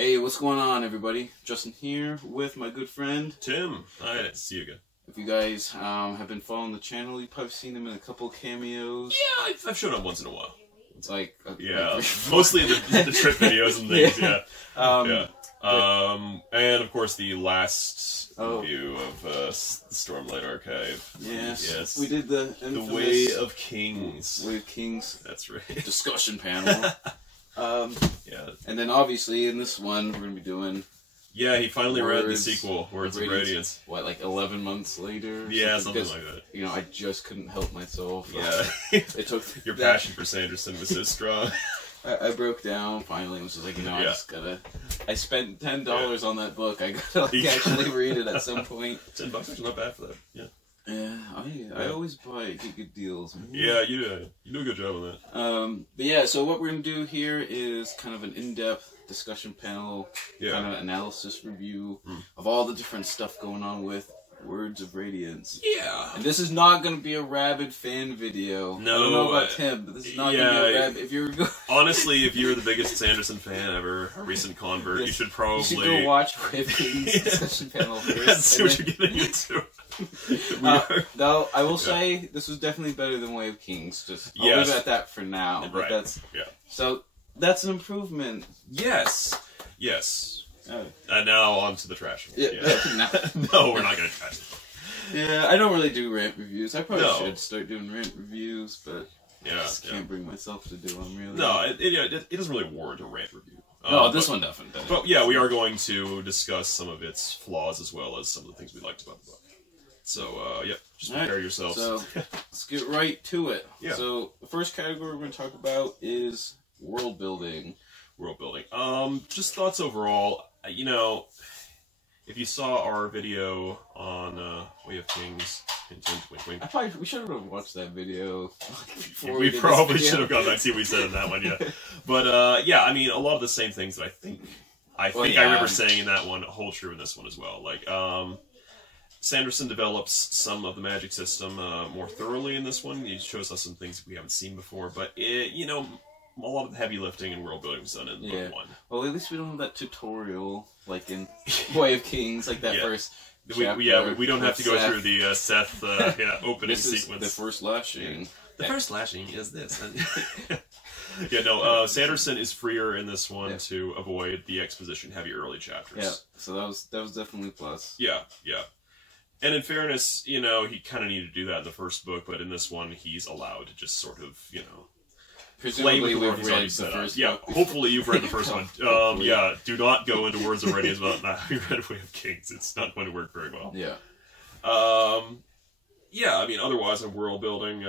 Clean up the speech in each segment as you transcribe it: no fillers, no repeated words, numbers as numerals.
Hey, what's going on, everybody? Justin here with my good friend Tim. Hi, see you again. If you guys have been following the channel, you've probably seen him in a couple cameos. Yeah, I've shown up once in a while. It's like mostly the trip videos and things. Yeah. And of course the last review of the Stormlight Archive. Yes, we did the Way of Kings. Way of Kings. That's right. Discussion panel. Yeah. And then obviously in this one we're gonna be doing. Yeah, he finally read the sequel, Words of Radiance. What, like 11 months later? Yeah, something like that. You know, I just couldn't help myself. Yeah. It took your passion for Sanderson was so strong. I broke down finally and was just like, you know, I just gotta. I spent $10 on that book. I gotta actually read it at some point. $10 actually not bad for that. Yeah. Yeah, I always get good deals. Man. Yeah, you do a good job on that. But yeah, so what we're gonna do here is kind of an in-depth discussion panel, kind of analysis review of all the different stuff going on with Words of Radiance. Yeah. And this is not going to be a rabid fan video. No. I don't know about Tim, but this is not going to be a rabid. If you're honestly, if you're the biggest Sanderson fan ever, a recent convert, you should probably... You should go watch Riven's discussion panel first. That's see what you're getting into. Though, I will say, this was definitely better than Way of Kings. Just I'll leave it at that for now. But that's... So, that's an improvement. Yes. Yes. And now on to the trash. No, we're not going to trash it. Yeah, I don't really do rant reviews. I probably should start doing rant reviews, but I just can't bring myself to do them, really. No, it doesn't really warrant a rant review. No, this one definitely doesn't. But yeah, we are going to discuss some of its flaws as well as some of the things we liked about the book. So, yeah, just prepare yourselves. So, let's get right to it. Yeah. So, the first category we're going to talk about is world building. World building. Just thoughts overall. You know, if you saw our video on Way of Kings, hint, wink, wink. We should have watched that video. We probably should have gone back and see what we said in that one, yeah. But yeah, I mean, a lot of the same things that I remember saying in that one hold true in this one as well. Like, Sanderson develops some of the magic system more thoroughly in this one. He shows us some things we haven't seen before, but you know, a lot of the heavy lifting and world building was done in book one. Well, at least we don't have that tutorial like in Way of Kings, like that first chapter. We don't have to go through the Seth opening sequence. The first lashing. The first lashing is this. Sanderson is freer in this one to avoid the exposition-heavy early chapters. Yeah, so that was definitely a plus. Yeah. And in fairness, you know, he kind of needed to do that in the first book, but in this one, he's allowed to just sort of, you know, presumably we've read the first book. Hopefully you've read the first one. Yeah, do not go into Words of Radiance without having read Way of Kings. It's not going to work very well. Yeah. Yeah, I mean, otherwise in world building,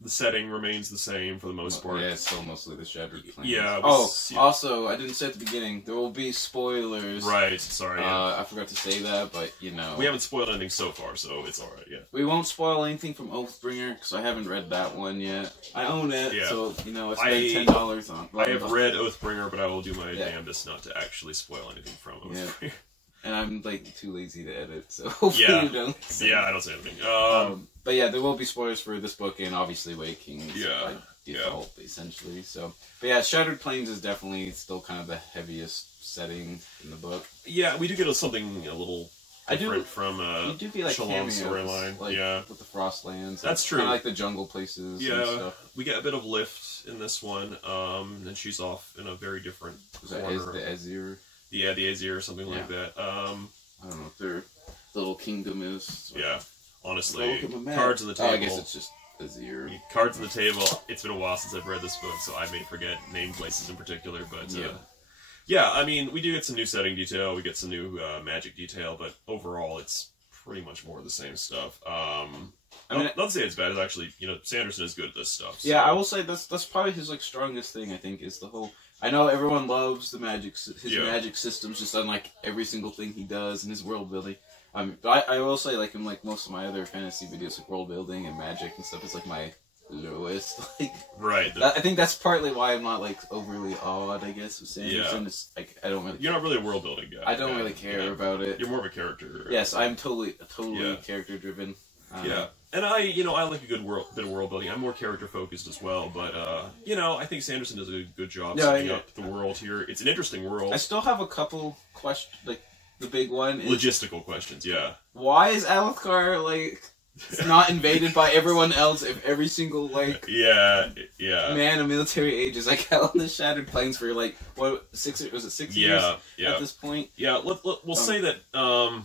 the setting remains the same for the most part. Yeah, it's still mostly the shattered plains. Yeah. Also, I didn't say at the beginning, there will be spoilers. Right, sorry. I forgot to say that, but, you know. We haven't spoiled anything so far, so it's alright, yeah. We won't spoil anything from Oathbringer, because I haven't read that one yet. I own it, so, you know, I spent $10 on it. I have read Oathbringer, but I will do my damnedest not to actually spoil anything from Oathbringer. Yeah. And I'm, like, too lazy to edit, so hopefully you don't. Yeah, I don't say anything. But yeah, there will be spoilers for this book and obviously Way of Kings by default, essentially. So, but yeah, Shattered Plains is definitely still kind of the heaviest setting in the book. Yeah, we do get something a little different from you do get, like, Shalom's storyline. Like, with the Frostlands. That's true. Kind of like the jungle places. Yeah, and stuff. We get a bit of lift in this one, and she's off in a very different corner. The Azir? Yeah, the Azir or something like that. I don't know if their little kingdom is. Yeah, honestly, cards on the table. I guess it's just Azir. Cards on the table. It's been a while since I've read this book, so I may forget name places in particular. But yeah, I mean, we do get some new setting detail. We get some new magic detail, but overall, it's pretty much more of the same stuff. I mean, not to say it's bad. It's actually, you know, Sanderson is good at this stuff. So. Yeah, I will say that's probably his like strongest thing. I think is the whole. I know everyone loves the magic, magic systems, just unlike every single thing he does in his world building. But I will say, like in like most of my other fantasy videos, like world building and magic and stuff, it's like my lowest. Like, right. I think that's partly why I'm not like overly awed. I guess with Sanderson. It's like I don't really. You're not really a world building guy. I don't really care about it. You're more of a character. Yes, I'm totally character driven. And I like a good bit of world building. I'm more character focused as well, but I think Sanderson does a good job setting up the world here. It's an interesting world. I still have a couple questions. Like the big one is logistical questions. Yeah. Why is Alethkar like not invaded by everyone else? If every single man of military age is like out on the Shattered Plains for like what 6 years at this point? Yeah. We'll say that.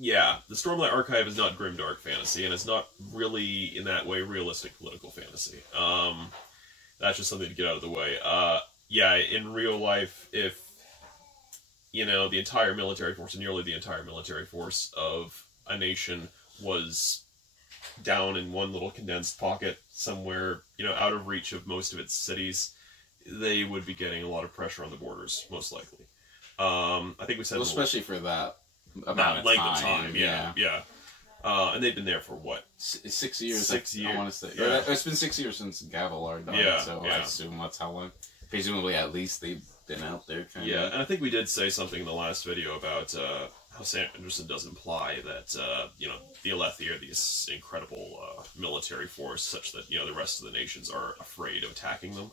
Yeah, the Stormlight Archive is not grimdark fantasy, and it's not really, in that way, realistic political fantasy. That's just something to get out of the way. Yeah, in real life, if, the entire military force, nearly the entire military force of a nation was down in one little condensed pocket somewhere, out of reach of most of its cities, they would be getting a lot of pressure on the borders, most likely. I think we said... Well, especially for that... About length of time, yeah. And they've been there for what? 6 years. 6 years. I want to say. Yeah. It's been 6 years since Gavilar died, so I assume that's how long. Presumably, at least they've been out there. Kind of. And I think we did say something in the last video about how Sanderson does imply that the Alethi are these incredible military force, such that the rest of the nations are afraid of attacking them.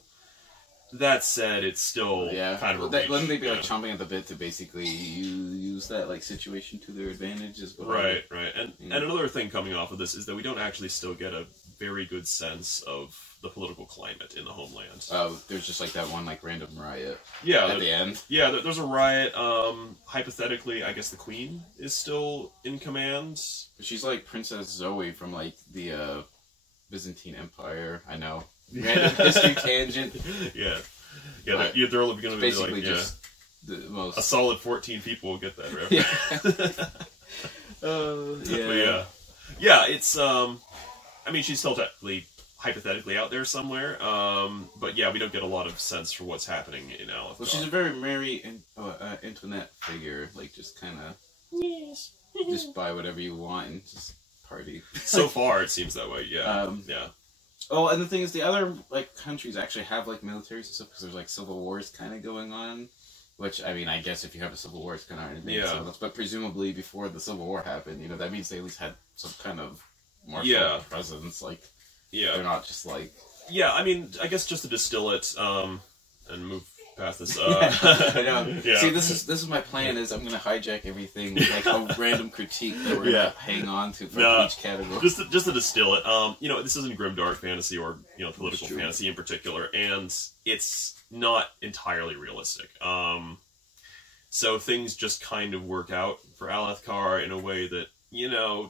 That said, it's still kind of a reach. Wouldn't they be like chomping at the bit to basically use that like situation to their advantage as well? Right. And another thing coming off of this is that we don't actually still get a very good sense of the political climate in the homeland. There's just like that one like random riot. At the end. Yeah, there's a riot. Hypothetically, I guess the Queen is still in command. She's like Princess Zoe from like the Byzantine Empire. I know. Random history tangent. They're only going to be like just the most... A solid 14 people will get that reference. It's I mean, she's still technically, hypothetically out there somewhere. But yeah, we don't get a lot of sense for what's happening in Alethkar. Well, she's a very Mary Antoinette figure, like just kind of just buy whatever you want and just party. So far, it seems that way. Yeah. Oh, and the thing is, the other like countries actually have like militaries and stuff because there's like civil wars kind of going on. Which I mean, I guess if you have a civil war, it's kind of hard to make sense. But presumably, before the civil war happened, that means they at least had some kind of martial presence. Like, they're not just like. Yeah, I mean, I guess just to distill it, and move past this. I know. See, this is my plan. Is I'm gonna hijack everything with like a random critique that we're gonna hang on to for each category. Just to distill it, this isn't grimdark fantasy or political fantasy in particular, and it's not entirely realistic. So things just kind of work out for Alethkar in a way that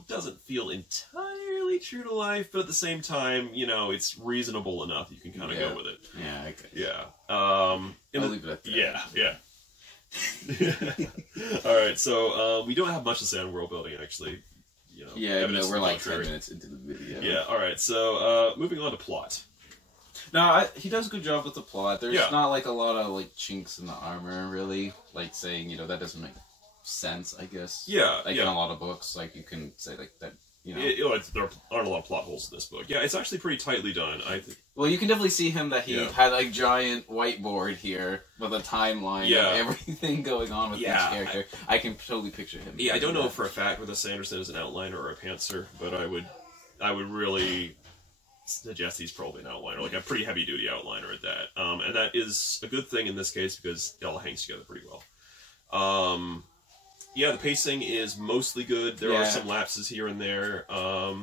doesn't feel entirely true to life, but at the same time, it's reasonable enough. You can kind of go with it. Yeah. Okay. Yeah. I'll leave it at that. Yeah. All right. So we don't have much to say on world building, actually. We're like 10 minutes into the video. Yeah. All right. So moving on to plot. No, he does a good job with the plot. There's not like a lot of like chinks in the armor, really. Like saying, that doesn't make sense, I guess. Yeah. Like in a lot of books, like you can say like that. There aren't a lot of plot holes in this book. Yeah, it's actually pretty tightly done, I think. Well, you can definitely see him that he had like giant whiteboard here with a timeline of everything going on with each character. I can totally picture him. Yeah, I don't know for a fact whether Sanderson is an outliner or a pantser, but I would really suggest he's probably an outliner, like a pretty heavy-duty outliner at that. And that is a good thing in this case because it all hangs together pretty well. Yeah, the pacing is mostly good. There are some lapses here and there. I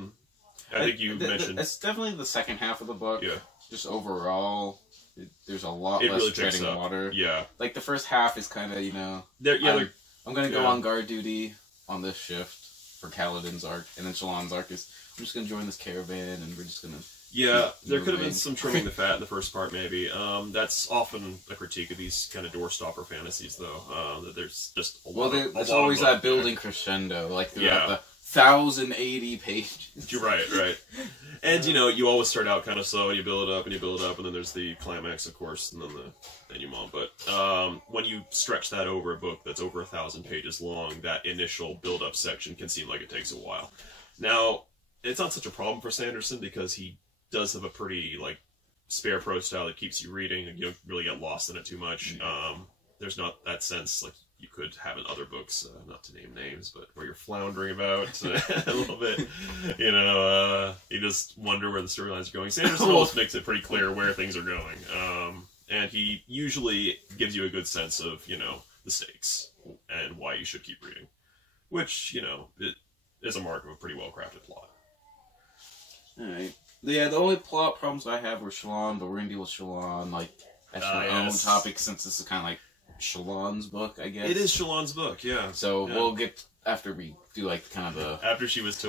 think you mentioned... It's definitely the second half of the book. Yeah. Just overall, there's a lot less treading water. Yeah. Like, the first half is kind of, I'm going to go on guard duty on this shift for Kaladin's arc, and then Shallan's arc is, I'm just going to join this caravan, and we're just going to... Yeah, there could have been some trimming the fat in the first part, maybe. That's often a critique of these kind of doorstopper fantasies, though. That there's just a lot. Well, there's always that building crescendo, like throughout the 1,080 pages. You're right. And you always start out kind of slow, and you build it up, and then there's the climax, of course, and then the denouement. But when you stretch that over a book that's over 1,000 pages long, that initial build-up section can seem like it takes a while. Now, it's not such a problem for Sanderson because he does have a pretty spare prose style that keeps you reading, and you don't really get lost in it too much. There's not that sense you could have in other books, not to name names, but where you're floundering about a little bit. You just wonder where the storylines are going. Sanderson always makes it pretty clear where things are going. And he usually gives you a good sense of, the stakes and why you should keep reading. Which, it is a mark of a pretty well-crafted plot. Alright. Yeah, the only plot problems I have were Shallan, but we're gonna deal with Shallan, as my own topic, since this is kind of like Shallan's book, I guess. It is Shallan's book, yeah. So we'll get, after we do, kind of the... After she was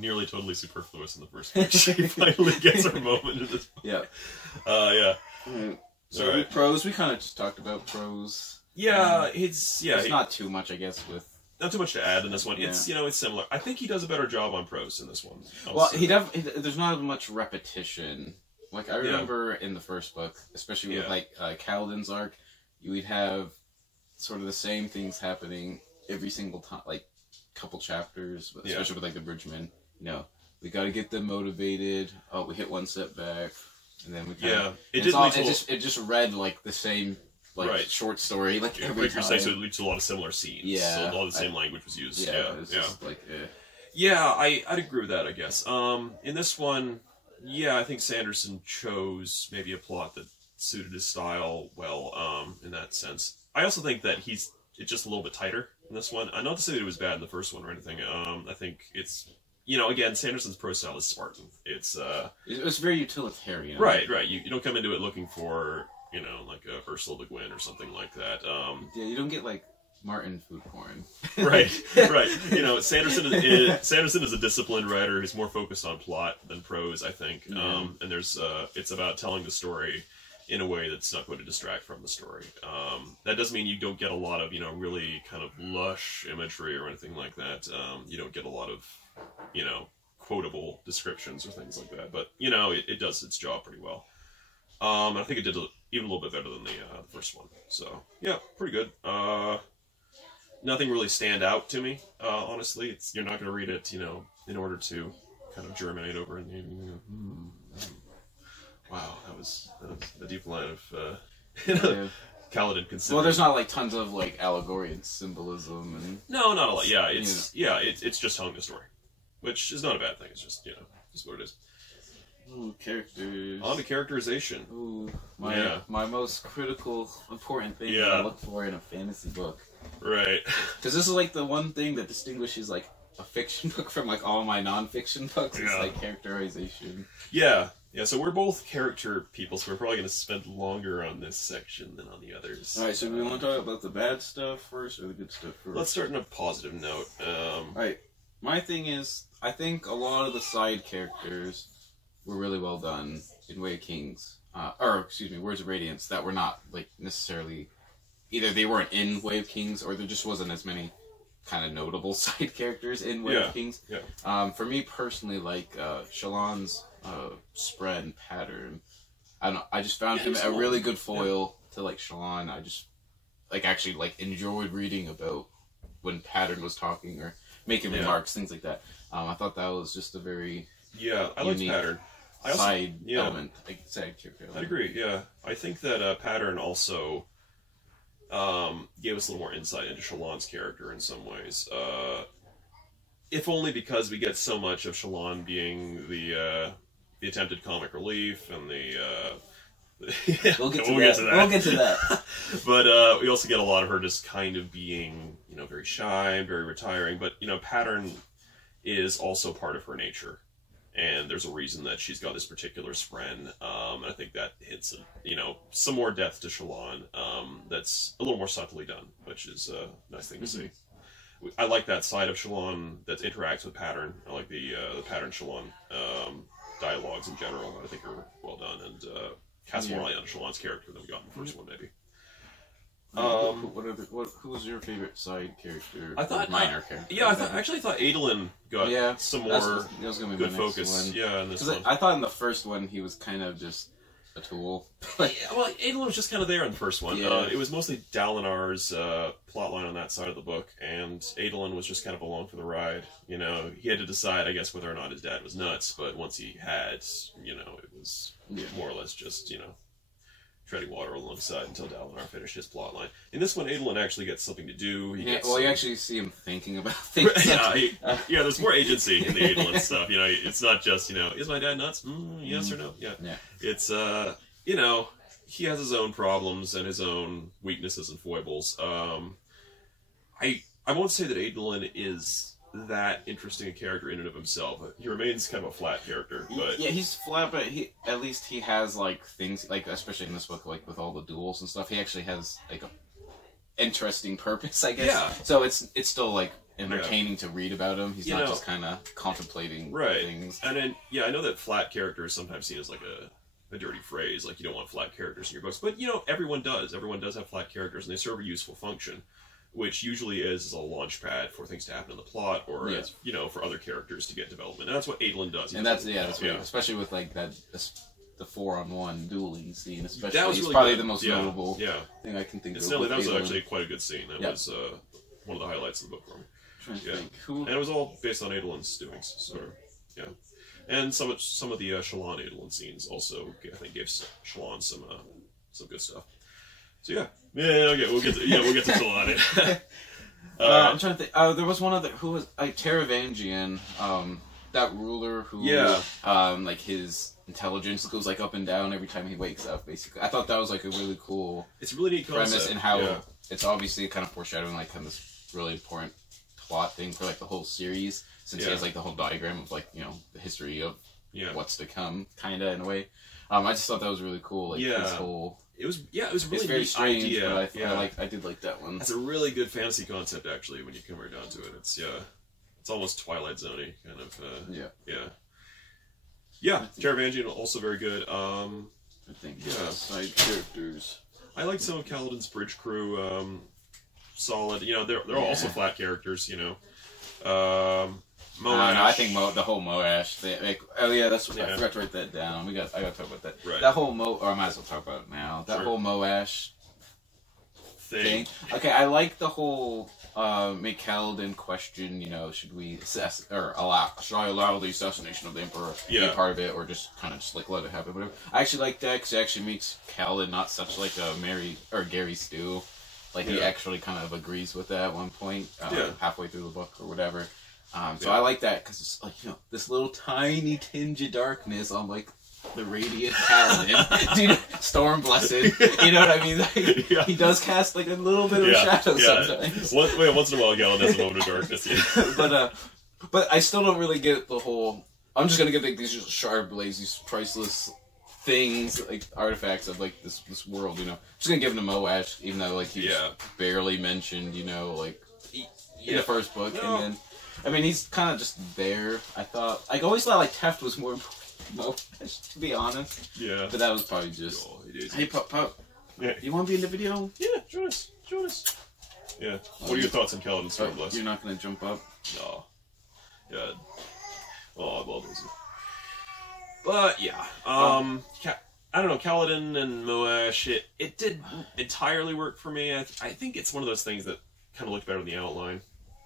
nearly totally superfluous in the first book, she finally gets her moment in this book. Yeah. Yeah. Alright. So prose, we kind of just talked about prose. Yeah, it's not too much, I guess, with... Not too much to add in this one. Yeah. It's similar. I think he does a better job on prose in this one. Well, there's not as much repetition. I remember in the first book, especially with, Kaladin's arc, you would have sort of the same things happening every single time, couple chapters, especially with, the Bridgemen. We gotta get them motivated. Oh, we hit one setback, and then we it just read, the same... short story, every time. You're saying, so it leads to a lot of similar scenes. Yeah. So a lot of the same language was used. Yeah, I'd agree with that, I guess. In this one, I think Sanderson chose maybe a plot that suited his style well, in that sense. I also think that it's just a little bit tighter in this one. Not to say that it was bad in the first one or anything. I think it's... again, Sanderson's prose style is Spartan. It's very utilitarian. Right. You don't come into it looking for... like a Ursula Le Guin or something like that. You don't get Martin food porn. right. Sanderson is a disciplined writer. He's more focused on plot than prose, I think. And it's about telling the story in a way that's not going to distract from the story. That doesn't mean you don't get a lot of really kind of lush imagery or anything like that. You don't get a lot of quotable descriptions or things like that. But it does its job pretty well. I think it did even a little bit better than the first one. So, yeah, pretty good. Nothing really stand out to me, honestly. You're not going to read it, in order to kind of germinate over and wow, that was a deep line of Kaladin considering. Well, there's not tons of allegory and symbolism and no, not a lot. Yeah, it's just telling the story, which is not a bad thing. It's just just what it is. Ooh, characters. On to characterization. Ooh, my most critical, important thing that I look for in a fantasy book. Right. Because this is the one thing that distinguishes a fiction book from all my non-fiction books. It's characterization. Yeah. So we're both character people, so we're probably going to spend longer on this section than on the others. All right. So we want to talk about the bad stuff first, or the good stuff first? Let's start on a positive note. All right. My thing is, I think a lot of the side characters were really well done in Way of Kings, Words of Radiance, that were not necessarily either they weren't in Way of Kings or there just wasn't as many kind of notable side characters in Way of Kings. Yeah. For me personally, Shallan's spread and pattern, I just found him a really good foil to Shallan. I just actually enjoyed reading about when Pattern was talking or making remarks, things like that. I thought that was just a very I like Pattern. Side element, side character. I'd agree. Yeah, I think that Pattern also gave us a little more insight into Shallan's character in some ways. If only because we get so much of Shallan being the attempted comic relief and we'll get to that. But we also get a lot of her just kind of being very shy and very retiring. But Pattern is also part of her nature. And there's a reason that she's got this particular spren, and I think that hits, some more depth to Shallan, that's a little more subtly done, which is a nice thing to see. I like that side of Shallan that interacts with Pattern. I like the Pattern Shallan dialogues in general. I think are well done, and cast more light on Shallan's character than we got in the first one, maybe. Who was your favorite side character? I thought minor character. Yeah, I thought Adolin got some more good focus. Yeah, in this one. I thought in the first one he was kind of just a tool. Adolin was just kind of there in the first one. Yeah. It was mostly Dalinar's plotline on that side of the book, and Adolin was just kind of along for the ride. He had to decide, I guess, whether or not his dad was nuts. But once he had, it was more or less just treading water alongside until Dalinar finished his plotline. In this one, Adolin actually gets something to do. You actually see him thinking about things. Yeah, there's more agency in the Adolin stuff. You know, it's not just, you know, is my dad nuts? Yes or no? Yeah. It's, you know, he has his own problems and his own weaknesses and foibles. I won't say that Adolin is that interesting a character in and of himself. He remains kind of a flat character, but yeah, he's flat, but at least he has like things like, especially in this book, like with all the duels and stuff, he actually has like a interesting purpose, I guess. Yeah. So it's still like entertaining to read about him. He's not just kind of contemplating things. And then I know that flat character is sometimes seen as like a dirty phrase, like you don't want flat characters in your books, but you know, everyone does have flat characters, and they serve a useful function, which usually is a launch pad for things to happen in the plot, or as, you know, for other characters to get development. And that's what Adolin does. And that's right. Especially with like the 4-on-1 dueling scene, especially. That was really probably good. the most notable thing I can think of. That was actually quite a good scene. That was one of the highlights of the book for me. And it was all based on Adolin's doings. So and some of the Shallan Adolin scenes also, I think, gave Shallan some good stuff. So okay, we'll get to Shallan. I'm trying to think. There was one other who was like Taravangian, that ruler who, like his intelligence goes like up and down every time he wakes up. Basically, I thought that was like a really cool. It's a really neat premise concept. and how it's obviously kind of foreshadowing like kind of this really important plot thing for like the whole series, since he has like the whole diagram of like, you know, the history of what's to come, kind of in a way. I just thought that was really cool. Like this whole. It was a really very neat strange idea. But I did like that one. That's a really good fantasy concept, actually, when you come right down to it. It's it's almost Twilight Zone-y kind of. Taravangian also very good. I think side characters. I like some of Kaladin's bridge crew. Solid. You know, they're also flat characters. You know. Moash. I think the whole Moash thing. Like, that's what I forgot to write that down. I got to talk about that. Right. That whole or I might as well talk about it now. That whole Moash thing. Okay, I like the whole make Kaladin question. You know, should we should I allow the assassination of the Emperor to be part of it, or just kind of just like let it happen? Whatever. I actually like that because it actually makes Kaladin not such like a Gary Stu. Like he actually kind of agrees with that at one point, halfway through the book or whatever. So I like that because it's like, you know, this little tiny tinge of darkness on like the radiant Kaladin, dude, Storm Blessed. You know what I mean? Like, he does cast like a little bit of shadow sometimes. Once in a while, Galen has a moment of darkness. But I still don't really get the whole. I'm just gonna get like these shard blades, these priceless things, like artifacts of like this world. You know, just gonna give him to Moash, even though like he's barely mentioned. You know, like in the first book, and then. I mean, he's kind of just there. I always thought like Teft was more important, to be honest. Yeah. But that was probably just. Hey, Pup. Yeah. You want to be in the video? Yeah, join us. Yeah. What are your thoughts on Kaladin Stormblessed? You're not gonna jump up? No. Yeah. Oh, I love those. But yeah. I don't know, Kaladin and Moash. It didn't entirely work for me. I think it's one of those things that kind of looked better in the outline.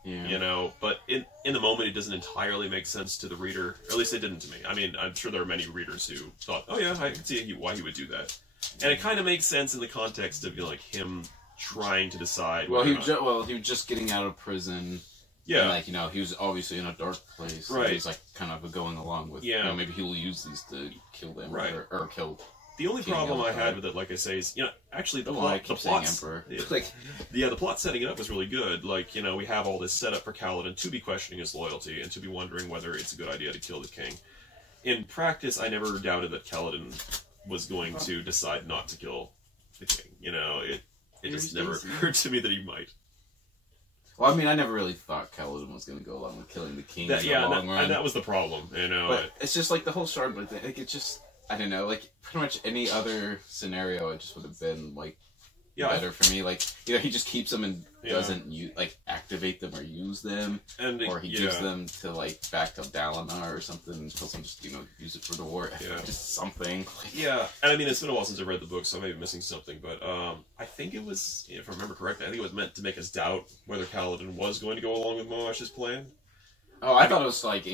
Yeah. You know, but in the moment it doesn't entirely make sense to the reader. Or at least it didn't to me. I mean, I'm sure there are many readers who thought, oh yeah, I can see why he would do that. And it kind of makes sense in the context of, you know, like him trying to decide. Well, he was just getting out of prison. Yeah. And, like, you know, he was obviously in a dark place. Right. He was like kind of going along with. You know, maybe he'll use these to kill them. Right. Or kill. The only problem I had with it, like I say, is, you know, actually the plot, the plot setting it up was really good. Like, you know, we have all this set up for Kaladin to be questioning his loyalty and to be wondering whether it's a good idea to kill the king. In practice, I never doubted that Kaladin was going to decide not to kill the king. You know, it just never occurred to me that he might. Well, I mean, I never really thought Kaladin was going to go along with killing the king in the long run. And that was the problem, you know. But it's just like the whole Shardblade thing. Like, it just... I don't know, like, pretty much any other scenario, it just would have been, like, better for me. Like, you know, he just keeps them and doesn't, activate them or use them. Or he gives them to, like, back to Dalinar or something, and tells them just, you know, use it for the war. Just something. Yeah, and I mean, it's been a while since I read the book, so I may be missing something, but I think it was, if I remember correctly, I think it was meant to make us doubt whether Kaladin was going to go along with Moash's plan. Oh, I thought it was, like,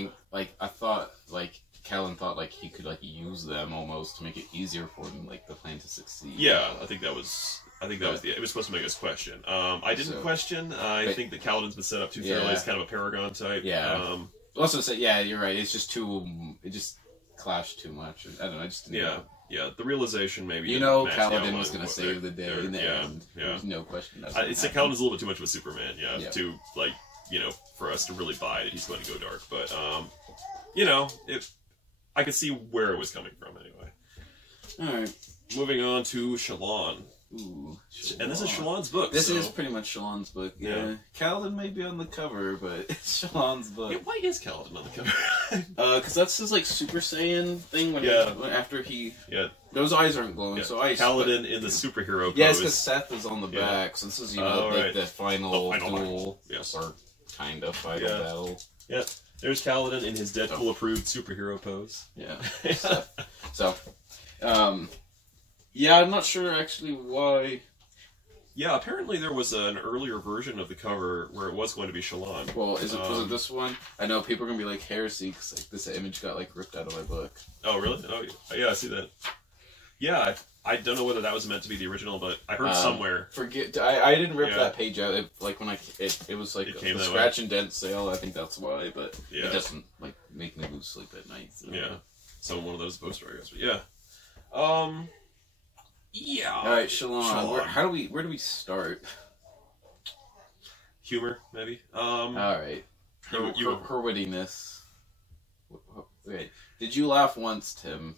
I thought, like, Callan thought like he could like use them almost to make it easier for him, like the plan to succeed. Yeah, I think that was it was supposed to make us question. I didn't question. I think that Kaladin's been set up too thoroughly as kind of a paragon type. Yeah. Also, say you're right. It's just it just clashed too much. I don't know. I just didn't know. Yeah, the realization maybe. Kaladin was going to save the day in the end. Yeah. There's no question. It's like Kaladin's a little bit too much of a Superman, to, like, for us to really buy that he's going to go dark. But, I could see where it was coming from anyway. Alright. Moving on to Shallan. Ooh, Shallan. And this is Shallan's book. This is pretty much Shallan's book. Yeah. Kaladin may be on the cover, but it's Shallan's book. Yeah, why is Kaladin on the cover? Because that's his like Super Saiyan thing. After he. Yeah. Those eyes aren't glowing, so I. Kaladin in the superhero pose. Yeah, it's because Seth is on the back, so this is the final duel. Yes. Or kind of final battle. Yeah. There's Kaladin in his Deadpool approved superhero pose. Yeah. So. Yeah, I'm not sure actually why. Yeah, apparently there was an earlier version of the cover where it was going to be Shallan. Well, was it this one? I know people are gonna be like heresy because like this image got like ripped out of my book. Oh really? Oh yeah, I see that. Yeah, I don't know whether that was meant to be the original, but I heard somewhere. I didn't rip that page out. It was like a scratch and dent sale. I think that's why, but it doesn't like make me lose sleep at night. So. Yeah, so one of those poster, I guess. But yeah. Yeah. All right, Shallan. Where do we start? Humor, maybe. All right. Her wittiness. Wait, did you laugh once, Tim?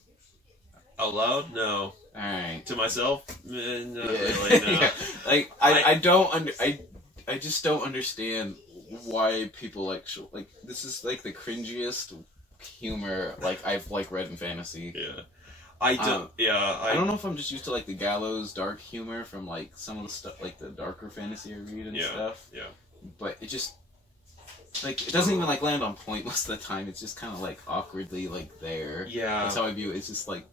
Out loud? No. All right. To myself? Not really. No. Like I just don't understand why people like this is like the cringiest humor like I've like read in fantasy. Yeah. I don't. I don't know if I'm just used to like the gallows dark humor from like some of the stuff like the darker fantasy I read and stuff. Yeah. But it just like it doesn't even like land on point most of the time. It's just kind of like awkwardly like there. Yeah. That's how I view it. It's just like.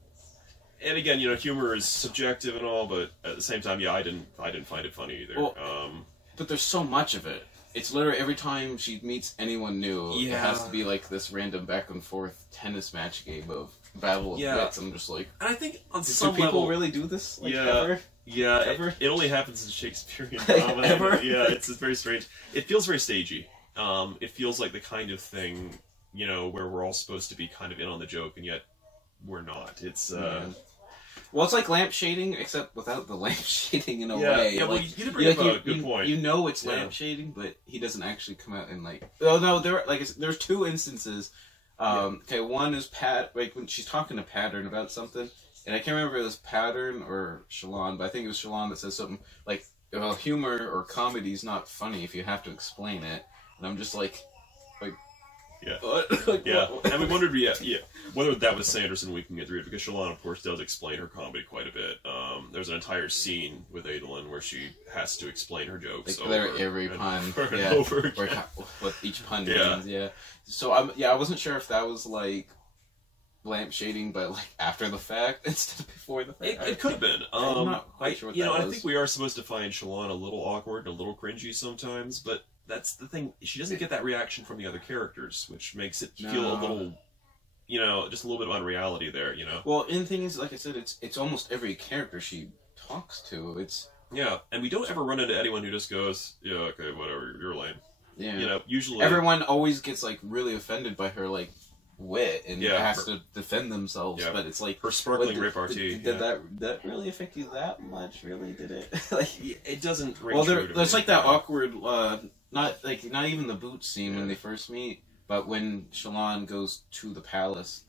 And again, humor is subjective and all, but at the same time, I didn't find it funny either. Well, but there's so much of it. It's literally every time she meets anyone new, it has to be like this random back and forth tennis match game of battle of wits. I'm just like, and I think on some level, people really do this? Like, ever? Yeah, ever? It only happens in Shakespearean drama. Ever? Yeah, it's very strange. It feels very stagey. It feels like the kind of thing, where we're all supposed to be kind of in on the joke, and yet we're not. It's well, it's like lamp shading, except without the lamp shading in a way. Yeah, well, you did bring up a good point. You know it's lamp shading, but he doesn't actually come out and like. Oh no, there's two instances. Okay, one is like when she's talking to Pattern about something, and I can't remember if it was Pattern or Shallan, but I think it was Shallan that says something like, "Well, humor or comedy is not funny if you have to explain it," and I'm just like. Yeah. Like, yeah. what? And we wondered, whether that was Sanderson we can get through it, because Shallan, of course, does explain her comedy quite a bit. There's an entire scene with Adolin where she has to explain her jokes over every pun. Over again. What each pun means, So, I wasn't sure if that was, like, lamp shading, but, like, after the fact instead of before the fact. It could have been. I'm not quite sure what that was. I think we are supposed to find Shallan a little awkward and a little cringy sometimes, but... That's the thing. She doesn't get that reaction from the other characters, which makes it feel a little, just a little bit of unreality there, Well, and the thing is, like I said, it's almost every character she talks to. Yeah, and we don't ever run into anyone who just goes, yeah, okay, whatever, you're lame. Yeah. Usually... Everyone always gets, like, really offended by her, like, wit and has to defend themselves, but it's like... Her sparkling repartee. Did that really affect you that much? Really? Did it? Like, it doesn't ring true to there's me. like that awkward... Not even the boot scene when they first meet, but when Shallan goes to the palace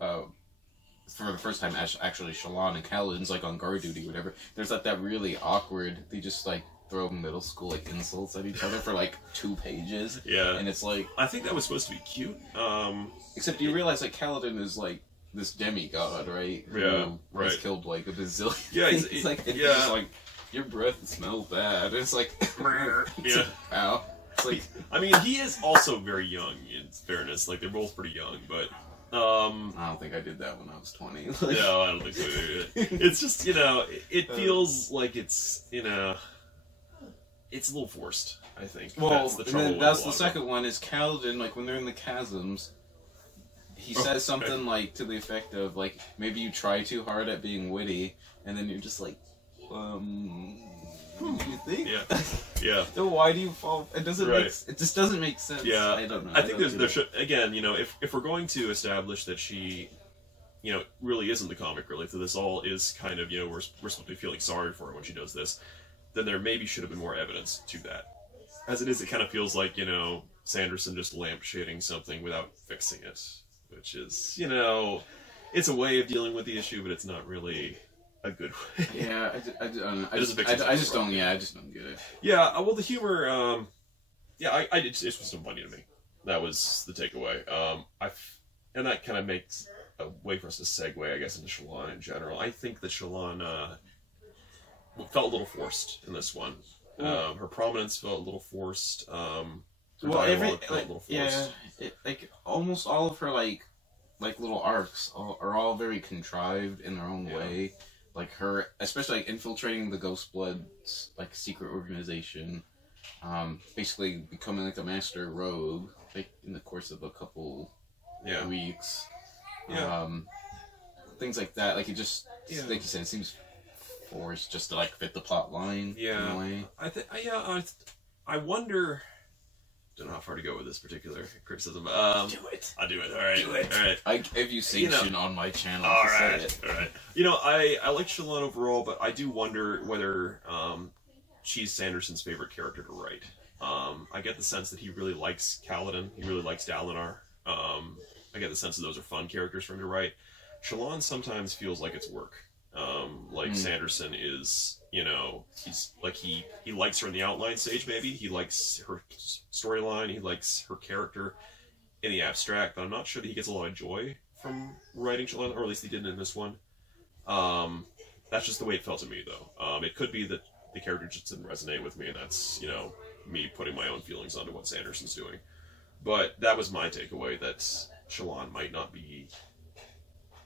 for the first time, actually Shallan and Kaladin's like on guard duty, whatever. There's like that really awkward. They just like throw middle school like insults at each other for like 2 pages. Yeah, and it's like I think that was supposed to be cute. Except you realize like Kaladin is like this demigod, right? Yeah, right. He's killed like a bazillion. Yeah, he's like just like. Your breath smells bad. It's like, yeah. Ow. It's like, I mean, he is also very young. In fairness, like they're both pretty young, but I don't think I did that when I was 20. No, I don't think so either. It's just it feels like it's it's a little forced. I think. Well, that's the trouble. And then that's the second one is Kaladin. Like when they're in the chasms, he says something like to the effect of like, maybe you try too hard at being witty, and then you're just like, do you think? Yeah. Yeah. So why do you fall? It doesn't make, it just doesn't make sense. Yeah. I don't know. I think there should, again, you know, if we're going to establish that she, you know, really isn't the comic relief, that this all is kind of, you know, we're supposed to be feeling sorry for her when she does this, then there maybe should have been more evidence to that. As it is, it kind of feels like, you know, Sanderson just lampshading something without fixing it, which is, you know, it's a way of dealing with the issue, but it's not really a good way. Yeah, I don't know. I just don't get it. Yeah, well, the humor, yeah, it was still funny to me. That was the takeaway. And that kind of makes a way for us to segue, I guess, into Shallan in general. I think that Shallan felt a little forced in this one. Her prominence felt a little forced. Her dialogue felt a little forced. Yeah, like almost all of her like little arcs are all very contrived in their own way. Like her, especially like infiltrating the Ghost Blood's like secret organization, basically becoming like a master rogue, like in the course of a couple weeks. Yeah. Things like that. Like it just, like you said, it seems forced just to like fit the plot line. Yeah. In a way. I wonder. Don't know how far to go with this particular criticism. Do it. I'll do it. All right. Do it. All right. I give you sanction on my channel. All right. All right. You know, I like Shallan overall, but I do wonder whether she's Sanderson's favorite character to write. I get the sense that he really likes Kaladin. He really likes Dalinar. I get the sense that those are fun characters for him to write. Shallan sometimes feels like it's work. Sanderson is, you know, he's like he likes her in the outline stage. Maybe he likes her storyline. He likes her character in the abstract, but I'm not sure that he gets a lot of joy from writing Shallan, or at least he didn't in this one. That's just the way it felt to me, though. It could be that the character just didn't resonate with me, and that's, you know, me putting my own feelings onto what Sanderson's doing. But that was my takeaway, that Shallan might not be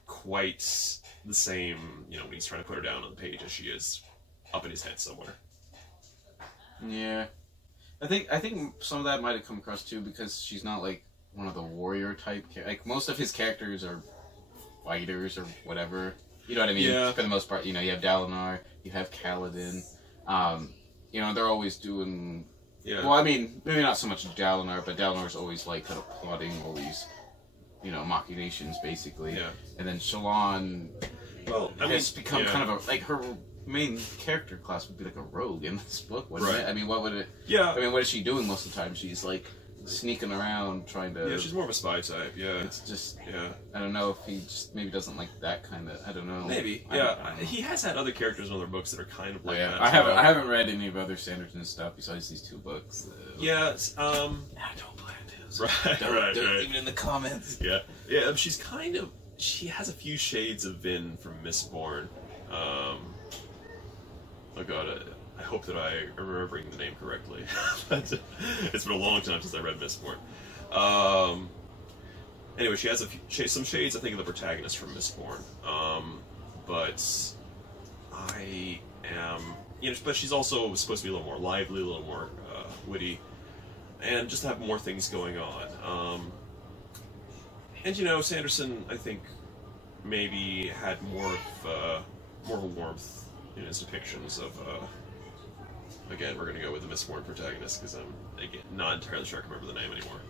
quite the same, you know, when he's trying to put her down on the page as she is up in his head somewhere. Yeah. I think some of that might have come across too, because she's not like one of the warrior type. Like most of his characters are fighters or whatever. You know what I mean? Yeah. For the most part, you know, you have Dalinar, you have Kaladin. You know, they're always doing. Yeah. Well, I mean, maybe not so much Dalinar, but Dalinar's always like kind of plotting all these, you know, machinations basically. Yeah. And then Shallan, well, I has become kind of a, like, her main character class would be like a rogue in this book, wouldn't it? I mean, what would it? Yeah. I mean, what is she doing most of the time? She's like sneaking around trying to. Yeah, she's more of a spy type. Yeah. It's just. Yeah. I don't know if he just maybe doesn't like that kind of. I don't know. Maybe. He has had other characters in other books that are kind of like that. I haven't read any of other Sanderson stuff besides these two books. Yes. I don't plan to. Right. Even in the comments. Yeah. Yeah. She's kind of. She has a few shades of Vin from Mistborn. Oh god, I hope that I am remembering the name correctly. It's been a long time since I read Mistborn. Anyway, she has some shades, I think, of the protagonist from Mistborn. But I am, you know, but she's also supposed to be a little more lively, a little more witty, and just have more things going on. And you know, Sanderson, I think, maybe had more of a warmth in his depictions of. Again, we're going to go with the Mistborn protagonist because I'm not entirely sure I can remember the name anymore.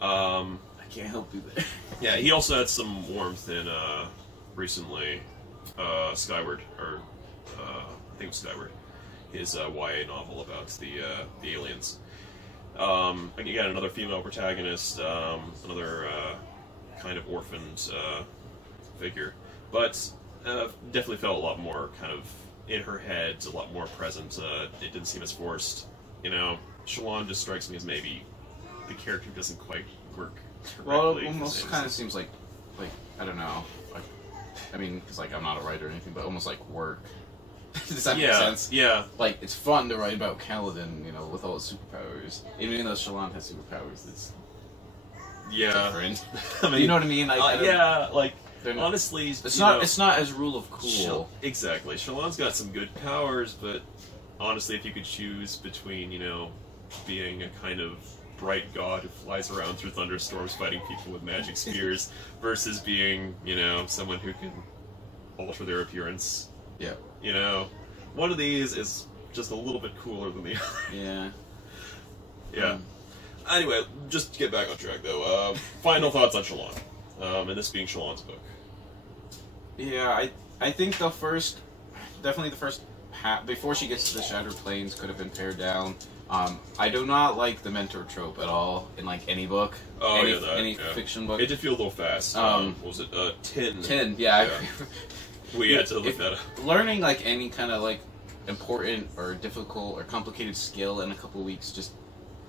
I can't help you there. Yeah, he also had some warmth in recently Skyward, or I think it was Skyward, his YA novel about the aliens. Again, another female protagonist, another kind of orphaned figure, but definitely felt a lot more kind of in her head, a lot more present. It didn't seem as forced. You know, Shallan just strikes me as maybe the character doesn't quite work correctly. Well, it almost kind of seems like I don't know. Like, I mean, because like I'm not a writer or anything, but almost like work. Does that make sense? Yeah. Like it's fun to write about Kaladin, you know, with all his superpowers. Even though Shallan has superpowers, it's different. I mean, you know what I mean? Like. Honestly, it's not as rule of cool. Exactly. Shallan's got some good powers, but honestly, if you could choose between, you know, being a kind of bright god who flies around through thunderstorms fighting people with magic spears versus being, you know, someone who can alter their appearance. Yeah. You know, one of these is just a little bit cooler than the other. Yeah. Yeah. Anyway, just to get back on track though, final thoughts on Shallan, and this being Shallan's book. Yeah, I think definitely the first half, before she gets to the Shattered Plains, could have been pared down. I do not like the mentor trope at all in like any book. Oh, any fiction book. It did feel a little fast. What was it? 10. 10, yeah. We had to look that up. Learning like any kind of like important or difficult or complicated skill in a couple of weeks, just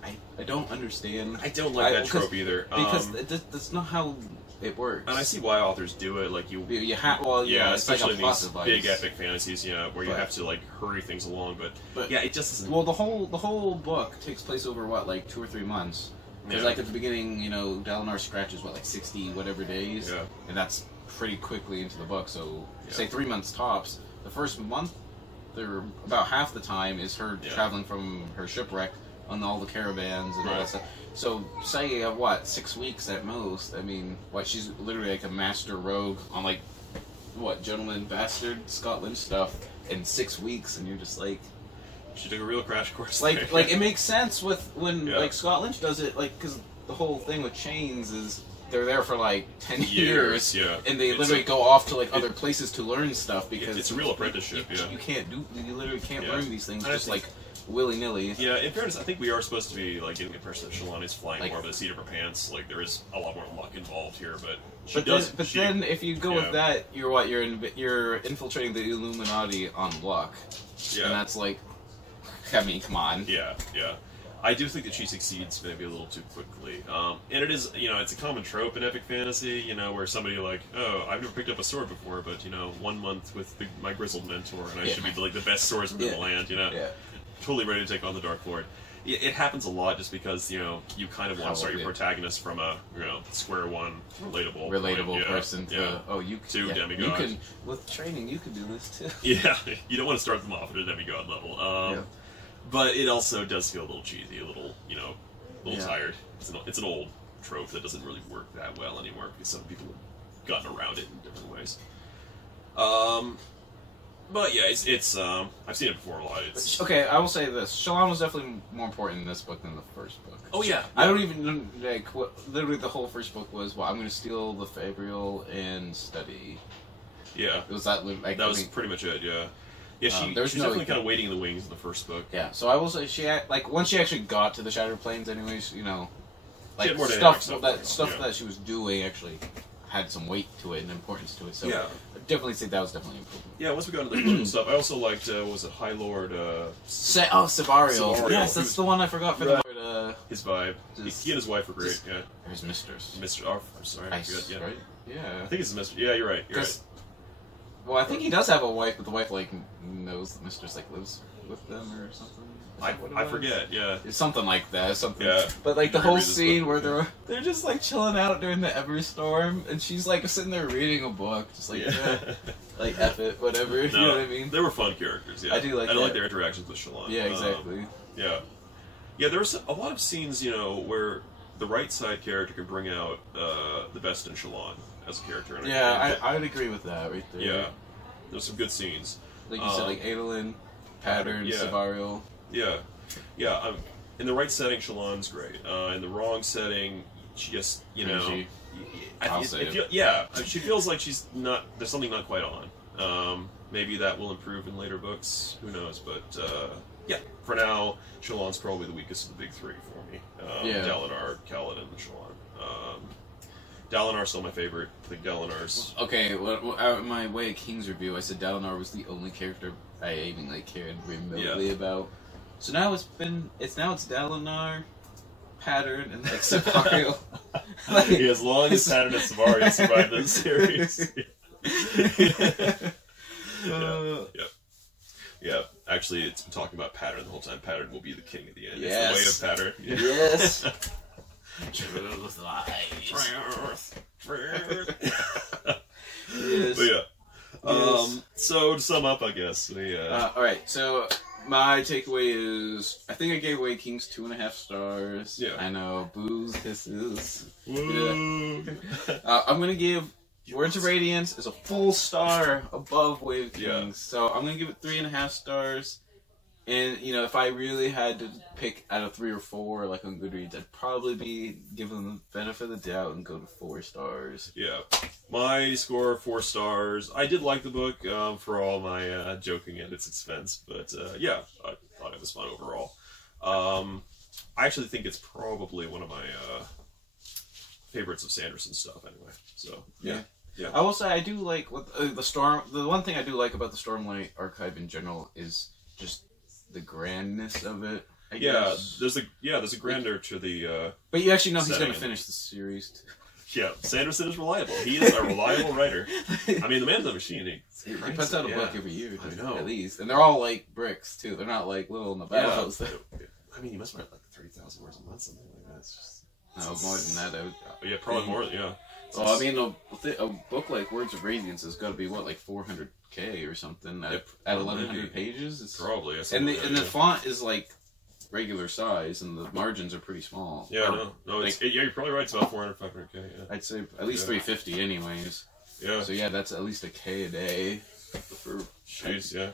I don't understand. I don't like that trope either. Because that's not how it works. And I see why authors do it. Like especially like in these big epic fantasies, where you have to like hurry things along. But yeah, it just isn't. Well, the whole book takes place over what, like 2 or 3 months. Because like at the beginning, you know, Dalinar scratches like 60 whatever days, and that's pretty quickly into the book. So say 3 months tops. The first month, about half the time is her traveling from her shipwreck on all the caravans and all that stuff. So say 6 weeks at most. I mean, she's literally like a master rogue on like Gentleman Bastard Scotland stuff in 6 weeks, and you're just like, she took a real crash course. Like it makes sense when like Scott Lynch does it, like, because the whole thing with chains is they're there for like 10 years, and they literally go off to like other places to learn stuff because it's a real apprenticeship. You literally can't learn these things just like willy-nilly. Yeah, in fairness, I think we are supposed to be like getting the impression that Shallan is flying more by the seat of her pants. Like there is a lot more luck involved here, but then if you go with that, you're infiltrating the Illuminati on luck, and that's like, I mean, come on. Yeah. I do think that she succeeds maybe a little too quickly. And it is, it's a common trope in epic fantasy, where somebody like, oh, I've never picked up a sword before, but, 1 month with my grizzled mentor, and I should be like the best swordsman in the land, totally ready to take on the Dark Lord. It happens a lot just because, you kind of want to start your protagonist from a, square one, relatable person to, demigod. You can, with training, you can do this too. Yeah, you don't want to start them off at a demigod level. But it also does feel a little cheesy, a little, tired. It's an old trope that doesn't really work that well anymore because some people have gotten around it in different ways. But yeah, it's I've seen it before a lot. Okay, I will say this: Shallan was definitely more important in this book than the first book. Oh yeah, I don't even like literally the whole first book was, well, I'm going to steal the Fabrial and study. Yeah, it was that like that was pretty much it. Yeah. Yeah, she's definitely kind of waiting in the wings in the first book. Yeah, so I will say once she actually got to the Shattered Plains, anyways, like stuff that she was doing actually had some weight to it and importance to it. So I definitely think that was definitely improvement. Yeah, once we got into the political stuff, I also liked was it High Lord? Savariel. Yes, that's the one I forgot for the word. His vibe. He and his wife were great. Yeah. Or his mistress. Oh, I'm sorry. I forgot. Yeah. Right? Yeah. I think it's his mistress. Yeah, you're right. You're right. Well, I think he does have a wife, but the wife like knows the mistress like lives with them or something. I forget. Yeah, it's something like that. Something. Yeah. But like the whole scene where they're just like chilling out during the Everstorm, and she's like sitting there reading a book, just like like F it, whatever. You know what I mean? They were fun characters. Yeah, I do like. I like their interactions with Shallan. Yeah, exactly. Yeah. There was a lot of scenes, where the right side character can bring out the best in Shallan as a character. And I would agree with that right there. Yeah, there's some good scenes. Like you said, like Adolin, Pattern, Savariel. Yeah. In the right setting, Shallan's great. In the wrong setting, she just, she feels like she's not. There's something not quite on. Maybe that will improve in later books. Who knows? But for now, Shallan's probably the weakest of the big three for me. Dalinar, Kaladin, and Shallan. Dalinar's still my favorite. I think Dalinar's... Okay, my Way of Kings review, I said Dalinar was the only character I even cared remotely about. So now it's Dalinar, Pattern, and Savariel. As long as Pattern and Savariel survive this series. Yeah. Actually, it's been talking about Pattern the whole time. Pattern will be the king at the end. Yes. It's the weight of Pattern. Yes. Truth lies. Yes. But so to sum up, I guess all right. So my takeaway is I think I gave away King's 2.5 stars. Yeah. I know. Booze, hisses. Woo. I'm gonna give Words of Radiance is a full star above Wave Kings. Yeah. So I'm gonna give it 3.5 stars. And, you know, if I really had to pick out of 3 or 4, like on Goodreads, I'd probably be giving them the benefit of the doubt and go to 4 stars. Yeah. My score, 4 stars. I did like the book for all my joking at its expense, but yeah, I thought it was fun overall. I actually think it's probably one of my favorites of Sanderson's stuff anyway. So, yeah. Yeah. I will say I do like what the one thing I do like about the Stormlight archive in general is just the grandness of it. I guess. There's a grandeur to the. But you actually know he's going to finish the series too. Yeah, Sanderson is reliable. He is a reliable writer. I mean, the man's a machine. He puts out a book every year, I know. at least, and they're all like bricks too. They're not like little novellas. Yeah. I mean, he must write like 30,000 words a month, something like that. It's just no more than that. Yeah, probably more. Yeah. Well, I mean, a book like Words of Radiance has got to be what, like 400K or something at 1,100 pages. It's probably. And the font is like regular size, and the margins are pretty small. Yeah, no, like, you're probably right. It's about 400, 500K. Yeah. I'd say at least 350, anyways. Yeah. So yeah, that's at least a K a day. Jeez, yeah.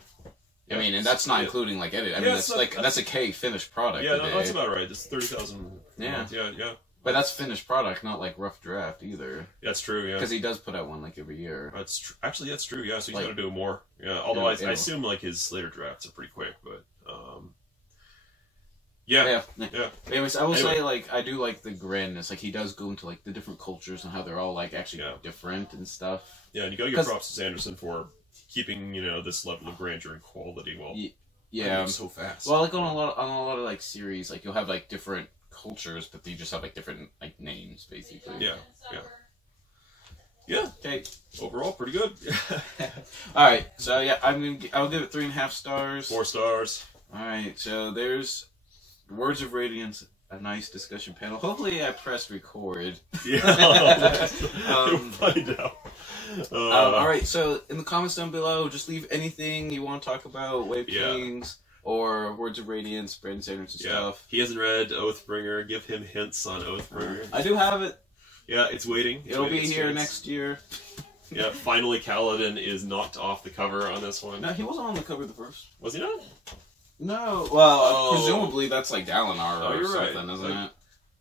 I mean, and that's not including like edit. I mean, that's a K finished product. Yeah, no, that's about right. It's 30,000. Yeah. Yeah. But that's finished product, not like rough draft either. That's true, yeah. Because he does put out one like every year. Actually, that's true, yeah. So he's like, got to do more. Yeah, although I assume like his later drafts are pretty quick, but yeah. Anyways, I will say like I do like the grandness. Like he does go into like the different cultures and how they're all like actually different and stuff. Yeah, and you got to give props to Sanderson for keeping this level of grandeur and quality while so fast. Well, like on a lot of like series, like you'll have like different cultures, but they just have like different like names basically. Yeah. Okay. Overall, pretty good. All right. So yeah, I'll give it 3.5 stars. 4 stars. All right. So there's Words of Radiance, a nice discussion panel. Hopefully, I pressed record. Yeah. We'll find out. All right. So in the comments down below, just leave anything you want to talk about, Wave Kings. Or Words of Radiance, Brandon Sanderson stuff. He hasn't read Oathbringer. Give him hints on Oathbringer. I do have it. Yeah, it's waiting. It'll be here next year. Yeah, finally Kaladin is knocked off the cover on this one. No, he wasn't on the cover of the first. Was he not? No. Well, presumably that's like Dalinar or something, isn't it?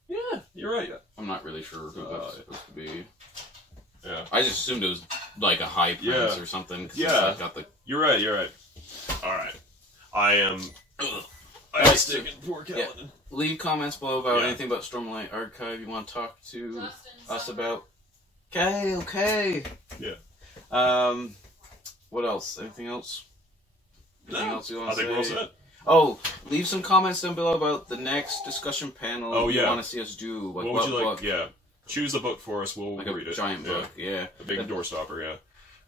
Yeah, you're right. I'm not really sure who that's supposed to be. Yeah. I just assumed it was like a high prince or something. Yeah. Got the... You're right. Alright. I am sticking poor Kaladin. Yeah. Leave comments below about anything about Stormlight Archive you want to talk to us about. Okay. Yeah. What else? Anything else? Anything else you want to say? I think we're all set. Oh, leave some comments down below about the next discussion panel you want to see us do. Like, what would you like? Yeah. Choose a book for us. We'll read it. A giant book, A big doorstopper, yeah.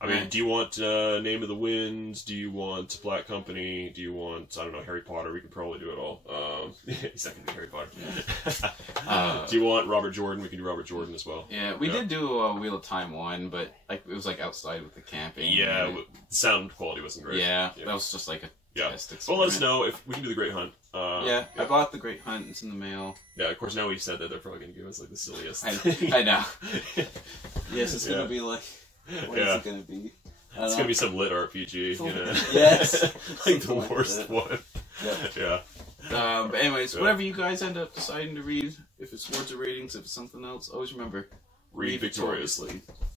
I mean, do you want Name of the Winds? Do you want Black Company? Do you want, I don't know, Harry Potter? We could probably do it all. He's not going to do Harry Potter. Do you want Robert Jordan? We can do Robert Jordan as well. Yeah, we did do a Wheel of Time one, but like it was like outside with the camping. Yeah, sound quality wasn't great. Yeah, that was just like a test experiment. Well, let us know if we can do the Great Hunt. I bought the Great Hunt. It's in the mail. Yeah, of course, now we've said that they're probably going to give us like the silliest. I know. Yes, it's going to be like... What is it going to be? It's going to be some lit RPG, Yes. Like the worst one. Yeah. But anyways, whatever you guys end up deciding to read, if it's Words of Radiance, if it's something else, always remember, read victoriously.